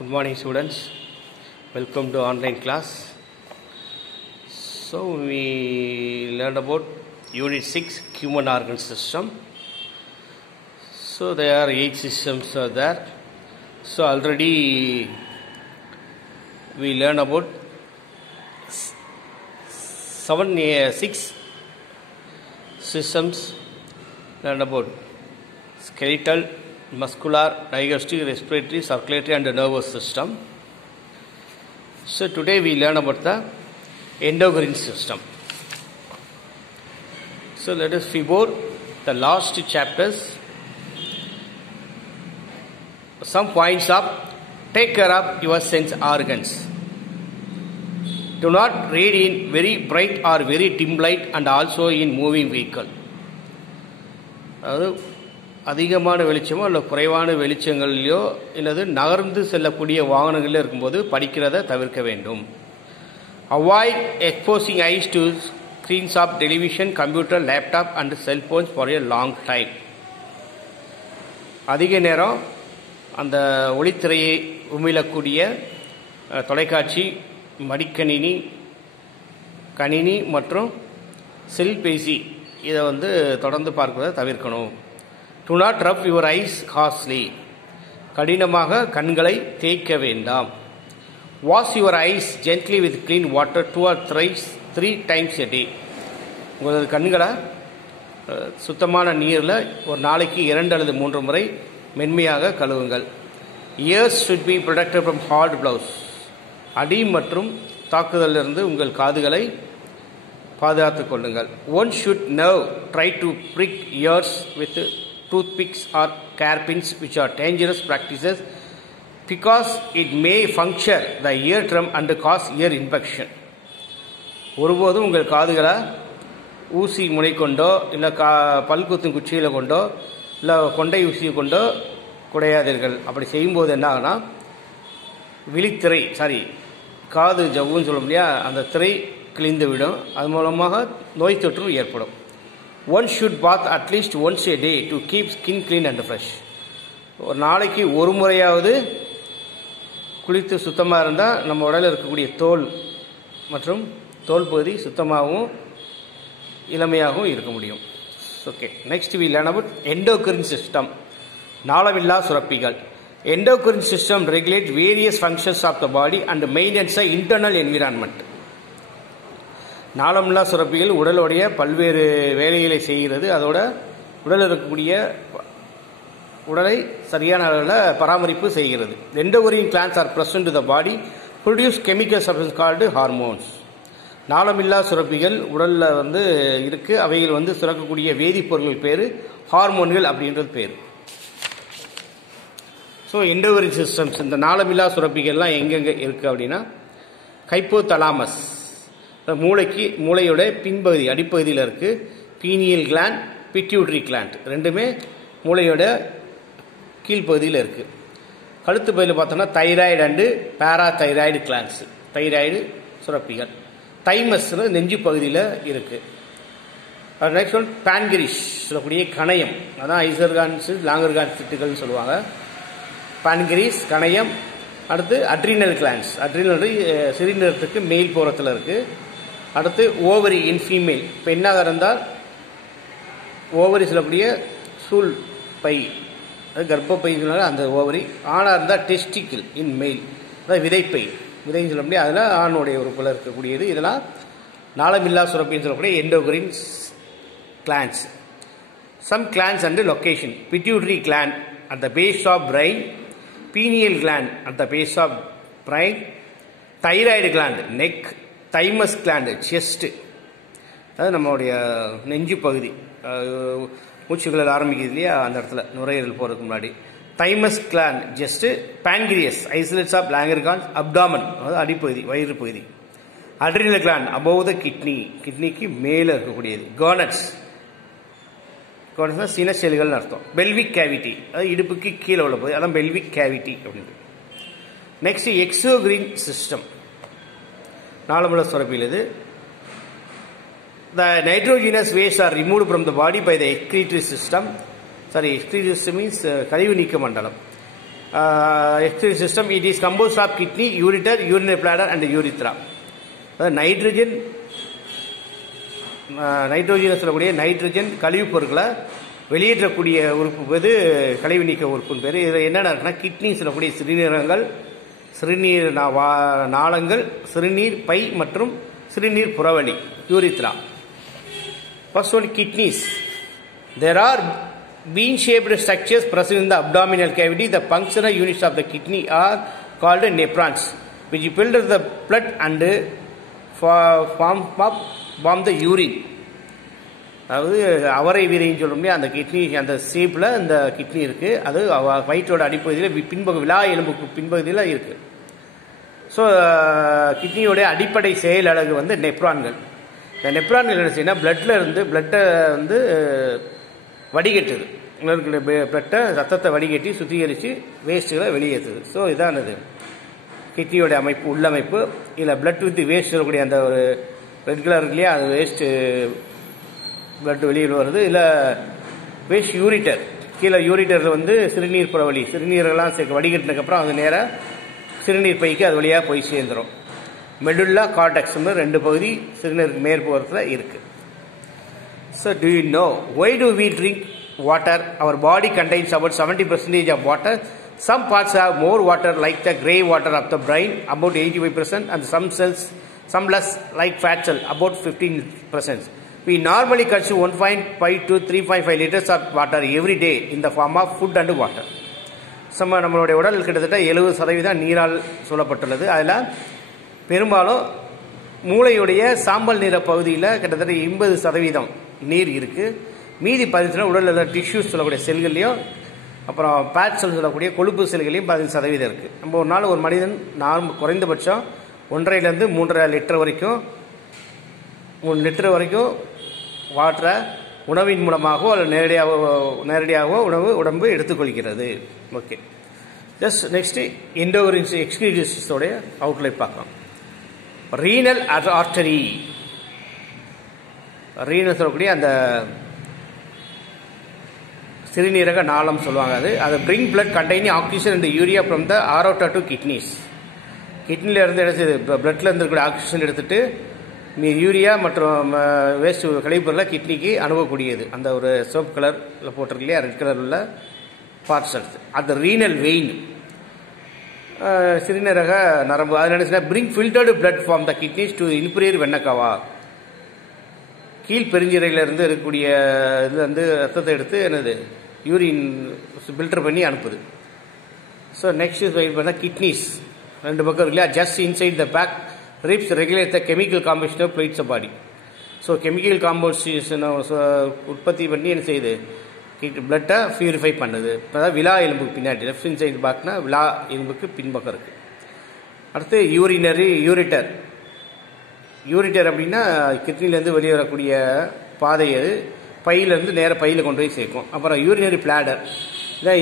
Good morning, students. Welcome to online class. So we learned about Unit 6, Human Organ System. So there are 8 systems are there. So already we learned about 6 systems. Learned about skeletal, muscular, digestive, respiratory, circulatory and nervous system. So today we learn about the endocrine system. So let us before the last chapters, some points of take care of your sense organs. Do not read in very bright or very dim light and also in moving vehicle. அதிகமான வெளிச்சமோ அல்ல குறைவான வெளிச்சங்கள்லையோ இல்லது நகர்ந்து செல்லக்கூடிய வாகனங்களில் இருக்கும்போது படிக்கிறத தவிர்க்க வேண்டும். Avoid exposing eyes to screens of television, computer, laptop and cellphones for a long time. அதிக நேரம் அந்த ஒளித்திரையை உமிழக்கூடிய தொலைக்காட்சி, மடிக்கணினி, கணினி மற்றும் செல்பேசி இதை தொடர்ந்து பார்க்கிறத தவிர்க்கணும். Do not rub your eyes harshly. கடினமாக கண்களை தேய்க்க வேண்டாம். Wash your eyes gently with clean water 2 or 3 times a day. உங்களது கண்களை சுத்தமான நீரில் ஒரு நாளைக்கு 2 அல்லது 3 முறை மென்மையாக கழுவுங்கள். Ears should be protected from hard blows. அடி மற்றும் தாக்குதலிலிருந்து உங்கள் காதுகளை பாதுகாத்துக் கொள்ளுங்கள். One should never try to prick ears with toothpicks or hairpins, which are dangerous practices because it may puncture the eardrum and cause ear infection. ஒருபோதும் உங்கள் காதுகளை ஊசி முனை கொண்டோ இல்லை பல்குத்தும் குச்சியில் கொண்டோ இல்லை கொண்டை ஊசியை கொண்டோ குடையாதீர்கள். அப்படி செய்யும்போது என்ன ஆகுனா விழித்திரை காது ஜவ்வுன்னு சொல்ல முடியா அந்த திரை கிழிந்து விடும். அது மூலமாக நோய் தொற்று ஏற்படும். One should bath at least once a day to keep skin clean and fresh. ஒரு நாளைக்கு ஒரு முறையாவது குளித்து சுத்தமாக இருந்தால் நம்ம உடலில் இருக்கக்கூடிய தோல் மற்றும் தோல் பகுதி சுத்தமாகவும் இளமையாகவும் இருக்க முடியும். Okay, next we learn about endocrine system. நாளமில்லா சுரப்பிகள். Endocrine system regulate various functions of the body and maintains the internal environment. நாளமில்லா சுரப்பிகள் உடலுடைய பல்வேறு வேலைகளை செய்கிறது. அதோட உடலில் இருக்கக்கூடிய உடலை சரியான அளவில் பராமரிப்பு செய்கிறது. Endocrine glands are present to the body produce chemical substance called hormones. நாளமில்லா சுரப்பிகள் உடலில் இருக்கு. அவைகள் சுரக்கக்கூடிய வேதிப்பொருட்கள் பேர் ஹார்மோன்கள் அப்படின்றது பேர். ஸோ எண்டோக்ரைன் சிஸ்டம்ஸ் இந்த நாளமில்லா சுரப்பிகள்லாம் எங்கெங்கே இருக்குது அப்படின்னா ஹைப்போதலாமஸ் மூளையோட பின்பகுதி அடிப்பகுதியில் இருக்குது. பீனியல் கிளாண்ட், பிட்யூட்டரி கிளாண்ட் ரெண்டுமே மூளையோட கீழ்ப்பகுதியில் இருக்குது. கழுத்து பகுதியில் பார்த்தோம்னா thyroid and parathyroid glands, thyroid சுரப்பிகள். தைமஸ் நெஞ்சு பகுதியில் இருக்குது. நெக்ஸ்ட் ஒன் பான்கிரிஸ் சொல்லக்கூடிய கணையம், அதான் ஐசர்கான்ஸ் லாங்கர்கான் திட்டுகள்னு சொல்லுவாங்க. பான்கிரிஸ் கணையம். அடுத்து அட்ரினல் கிளாண்ட்ஸ், அட்ரினல் சிறுநீரகத்துக்கு மேல் புறத்தில் இருக்குது. அடுத்து ஓவரி இன் ஃபீமேல், பெண்ணாக இருந்தால் ஓவரி சொல்லக்கூடிய சூல் பை, அது கர்ப்பப்பை அந்த ஓவரி. ஆணாக இருந்தால் டெஸ்டிக்கிள் இன் மெயில், அதாவது விதைப்பை, விதைன்னு சொல்ல முடியாது, அதில் ஆணுடைய உறுப்பில் இருக்கக்கூடியது. இதெல்லாம் நாளமில்லா சுரப்பின்னு சொல்லக்கூடிய endocrine glands. Some glands and location: pituitary gland at the base of brain, pineal gland at the base of brain, thyroid gland neck, thymus gland chest, அது நம்மளுடைய நெஞ்சு பகுதி, மூச்சுகளில் ஆரம்பிக்கிறது இல்லையா அந்த இடத்துல நுரையீரல் போகிறதுக்கு முன்னாடி. Thymus gland just. Pancreas isolates of Langerhans abdomen, அதாவது அடிப்பகுதி வயிறு பகுதி. Adrenal gland above the kidney, கிட்னிக்கு மேலே இருக்கக்கூடியது. கானட்ஸ், கானட்ஸ்னா சின செல்கள்னு அர்த்தம். பெல்விக் கேவிட்டி, அது இடுப்புக்கு கீழே உள்ள பகுதி, அதான் பெல்விக் கேவிட்டி அப்படின்னு. நெக்ஸ்ட் எக்ஸோக்ரைன் சிஸ்டம், நாளமில்லா சுரப்பியில் இது. The nitrogenous waste are removed from the body by the excretory system. Excretory system means கழிவு நீக்க மண்டலம். Excretory system it is composed of kidney, ureter, urinary bladder and urethra. அதாவது nitrogen சொல்லக்கூடிய nitrogen கழிவுப் பொருட்களை வெளியேற்றக்கூடிய உறுப்பு இது கழிவு நீக்க உறுப்புன்னு பேர். இதில் என்னென்ன இருக்குன்னா கிட்னி சொல்லக்கூடிய சிறுநீரகங்கள், சிறுநீர் நாளங்கள், சிறுநீர் பை மற்றும் சிறுநீர் புறவழி urethra. First one, kidneys. There are bean-shaped structures present in the abdominal cavity. The functional units of the kidney are called nephrons, which filter the blood and form the urine. அதாவது அவரை வீரைன்னு சொல்ல முடியாது. அந்த kidney அந்த ஷேப்பில் அந்த kidney இருக்குது. அது வயிற்றோட அடிப்பகுதியில் பின்பகுதி விலா எலும்புக்கு பின்பகுதியில் இருக்குது. ஸோ கிட்னியோடைய அடிப்படை செயல் அலகு வந்து நெப்ரான்கள். இந்த நெப்ரான்கள் என்ன செய்யணும், பிளட்டில் இருந்து பிளட்டை வந்து வடிகட்டுது. பிளட்டை ரத்தத்தை வடிகட்டி சுத்திகரித்து வேஸ்ட்டுகளை வெளியேற்றுது. ஸோ இதானது கிட்னியோடைய அமைப்பு, உள்ளமைப்பு. இதில் பிளட் வித் வேஸ்ட் சொல்லக்கூடிய அந்த ஒரு ரெட் கலர் இருக்கு இல்லையா, அது வேஸ்ட்டு பிளட் வெளியில் வருது. இல்லை வேஸ்ட் யூரிட்டர், கீழே யூரிட்டரில் வந்து சிறுநீர் புறவழி, சிறுநீரெல்லாம் வடிகட்டினதுக்கப்புறம் அது நேராக சிறுநீர் பைக்கு அது வழியாக போய் சேர்ந்துடும். மெடுல்லா கார்டெக்ஸ்னு 2 பகுதி சிறுநீருக்கு மேற்புறத்தில் இருக்குது. So do you know why do we drink water? Our body contains about 70% of water. Some parts have more water like the grey water of the brain about 85% and some less like fat cell about 15%. We normally consume 1.5 to 3.5 liters of water every day in the form of food and water. நம்மளுடைய உடல் கிட்டத்தட்ட 70% நீரால் சூழப்பட்டுள்ளது. அதில் பெரும்பாலும் மூளையுடைய சாம்பல் நிற பகுதியில் கிட்டத்தட்ட 80% நீர் இருக்குது. மீதி 10% உடலில் டிஷ்யூஸ் சொல்லக்கூடிய செல்கள்லையும் அப்புறம் பேட் செல் சொல்லக்கூடிய கொழுப்பு செல்களையும் 10% இருக்குது. நம்ம ஒரு நாள் ஒரு மனிதன் குறைந்தபட்சம் 1.5 to 3.5 லிட்டர் வரைக்கும் 3 லிட்டர் வரைக்கும் வாட்டரை உணவின் மூலமாகவோ அல்லது நேரடியாகவோ உடம்பு எடுத்துக்கொள்கிறது. ஓகே, ஜஸ்ட் நெக்ஸ்ட் எண்டோகிரின்ஸ் எக்ஸ்கிரீட்டரிஸோடைய அவுட்லைன் பார்க்கலாம். ரீனல் ஆர்டரி, ரீனல் சொல்லக்கூடிய அந்த சிறுநீரக நாளம் சொல்லுவாங்க. அது bring blood containing oxygen and urea from the aorta to kidneys. கிட்னில இருந்து எடுத்து பிளட்ல இருக்கக்கூடிய ஆக்சிஜன் எடுத்துட்டு யூரியா மற்றும் வேஸ்ட் கழிவுப்பொருளை கிட்னிக்கு அனுப்பக்கூடியது. அந்த ஒரு சோப் கலரில் போட்டிருக்கு இல்லையா, ரெட் கலர் உள்ள பார்ட்ஸ் எடுத்து அந்த ரீனல் வெயின் சிறுநீரக நரம்பு. அது நினைச்சுன்னா bring filtered blood from the kidneys to inferior vena cava, கீழ் பெருஞ்சிரையிலிருந்து இருக்கக்கூடிய இது வந்து ரத்தத்தை எடுத்து என்னது யூரின் ஃபில்டர் பண்ணி அனுப்புது. ஸோ நெக்ஸ்ட் பண்ணால் கிட்னிஸ் 2 பக்கம் இருக்கு இல்லையா, just inside the back ribs regulate the chemical compound of blades of body. So chemical compound உற்பத்தி பண்ணி என்ன செய்யுது, பிளட்டை பியூரிஃபை பண்ணுது. அதாவது விலா எலும்புக்கு பின்னாடி லெஃப்ட் இன்சைடு பேக்னா விலா எலும்புக்கு பின்பக்கம் இருக்குது. அடுத்து யூரிட்டர். யூரிட்டர் அப்படின்னா கிட்னிலேருந்து வெளியே வரக்கூடிய பாதை, அது பையிலேருந்து நேராக பையில் கொண்டு போய் சேர்க்கும். அப்புறம் யூரினரி பிளாடர், இதான்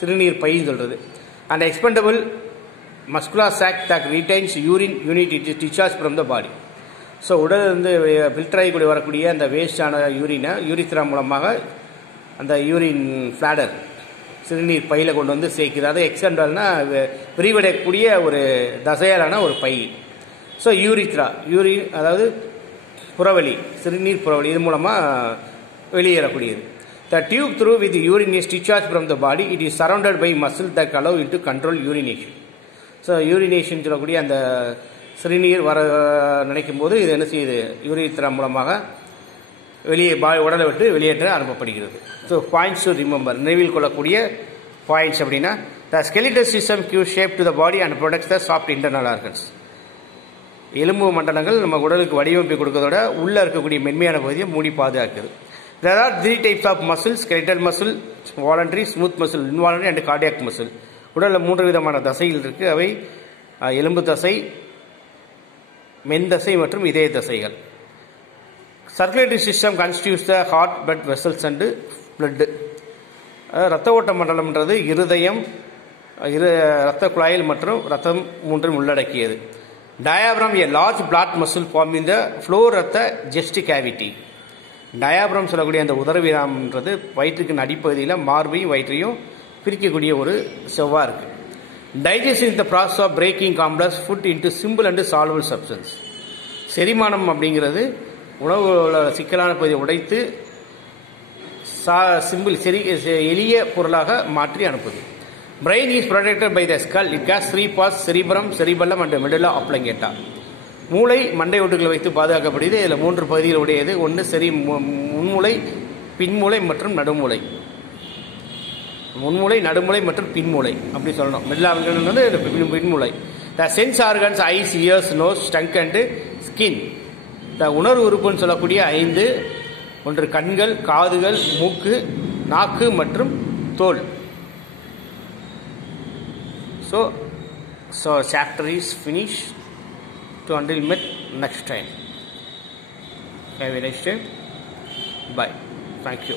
சிறுநீர் பைன்னு சொல்கிறது. And expandable muscular sac that retains urine until it is discharge from the body. So உடல் வந்து ஃபில்டர் ஆகி வரக்கூடிய அந்த வேஸ்டான யூரினை யூரித்ரா மூலமாக அந்த யூரின் பிளாடர் சிறுநீர் பையில் கொண்டு வந்து சேர்க்குது. அது எக்ஸ்டெண்டல்னா விரிவடையக்கூடிய ஒரு தசையாலான ஒரு பை. ஸோ யூரித்ரா, யூரின் அதாவது புறவழி, சிறுநீர் புறவழி, இது மூலமாக வெளியேறக்கூடியது. The tube through with urine is discharged from the body. It is surrounded by muscle that allow it to control urination. So urination சொல்லக்கூடிய அந்த சிறுநீர் வர நினைக்கும் போது இது என்ன செய்யுது, யூரித்ரா மூலமாக வெளியே உடலை விட்டு வெளியேற்ற அனுப்பப்படுகிறது. ஸோ பாயிண்ட்ஸ் டு ரிமெம்பர், நினைவில் கொள்ளக்கூடிய பாயிண்ட்ஸ் அப்படின்னா the skeletal system gives shape to the body and protects the soft internal organs. எலும்பு மண்டலங்கள் நம்ம உடலுக்கு வடிவமைப்பு கொடுக்கறதோட உள்ள இருக்கக்கூடிய மென்மையான பகுதியை மூடி பாதுகாக்குது. There are 3 types of muscles: skeletal muscle, voluntary, smooth muscle, involuntary and cardiac muscle. உடலில் 3 விதமான தசைகள் இருக்குது. அவை எலும்பு தசை, மென் தசை மற்றும் இதய தசைகள். Circulatory system constitutes the heart, blood vessels and blood. இரத்த ஓட்ட மண்டலம்ன்றது இருதயம், இரத்த குழாயில் மற்றும் ரத்தம் 3 உள்ளடக்கியது. டயாபிரம் a large blood muscle forming the floor of the chest cavity. டயாபிரம் சொல்லக்கூடிய அந்த உதரவிராம்ன்றது வயிற்றுக்கு அடிப்பகுதியில் மார்பையும் வயிற்றையும் பிரிக்கக்கூடிய ஒரு செவ்வாய் இருக்குது. Digestion is the process of breaking complex food into simple and solvable substance. செரிமானம் அப்படிங்கிறது உணவு சிக்கலான பகுதியை உடைத்து சிம்பிள் எளிய பொருளாக மாற்றி அனுப்புது. Brain is protected by the skull. It has 3 parts: cerebrum, cerebellum and medulla oblongata. மூளை மண்டை ஓட்டுகளை வைத்து பாதுகாக்கப்படுது. இதில் 3 பகுதிகள் உடையது. ஒன்று முன்மூளை, பின்மூளை மற்றும் நடுமூளை. முன்மூளை, நடுமூளை மற்றும் பின்மூளை அப்படி சொல்லணும். மெடுல்லா வந்து பின்மூளை. The sense organs eyes, ears, nose, tongue and skin. The உணர்வு உறுப்புன்னு சொல்லக்கூடிய 5: ஒன்று கண்கள், காதுகள், மூக்கு, நாக்கு மற்றும் தோல். So chapter is finished. Until meet next time. Have a nice day. Bye. Thank you.